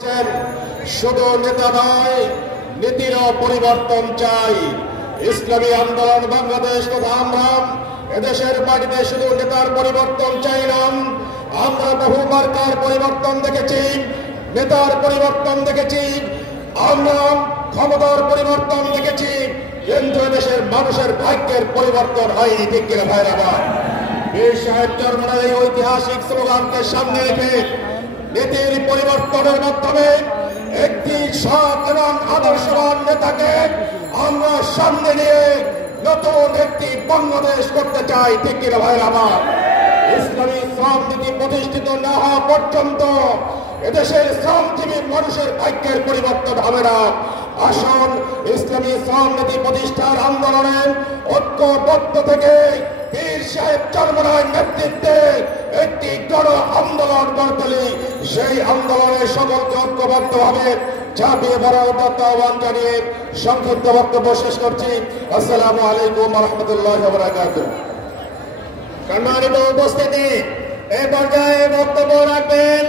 শুধু নেতা নয়, নীতিরও পরিবর্তন চাই। ইসলামী আন্দোলন বাংলাদেশ তথা আমরা এদেশের মাটিতে শুধু নেতার পরিবর্তন চাই না, আমরা বহু মার্কার পরিবর্তন দেখেছি, নেতার পরিবর্তন দেখেছি, আমরা ক্ষমতার পরিবর্তন দেখেছি, কিন্তু এদেশের মানুষের ভাগ্যের পরিবর্তন হয়নি। ঠিক কিনা ভাইরা আমার? বীর সাহেব চরমনার এই ঐতিহাসিক স্লোগানকে সামনে রেখে নীতির পরিবর্তনের মাধ্যমে একটি সৎ এবং আদর্শবান নেতাকে আমরা সামনে নিয়ে নতুন একটি বাংলাদেশ করতে চাই। ঠিক কিনা ভাইরা আমার? ইসলামী শ্রমনীতি প্রতিষ্ঠিত না হওয়া পর্যন্ত এদেশের শ্রমজীবী মানুষের ভাগ্যের পরিবর্তন হবে না। আসুন ইসলামী শ্রমনীতি প্রতিষ্ঠার আন্দোলনে ঐক্যবদ্ধ থেকে বীর সাহেব চরমনার নেতৃত্বে একটি গণ আন্দোলন গড়ে তুলি। সেই আন্দোলনের সকলকে ঐক্যবদ্ধভাবে ঝাঁপিয়ে পড়ার আহ্বান জানিয়ে সংক্ষিপ্ত বক্তব্য শেষ করছি। আসসালামু আলাইকুম ওয়া রাহমাতুল্লাহি ওয়া বারাকাতুহু। সম্মানিত উপস্থিতি, এই পর্যায়ে বক্তব্য রাখবেন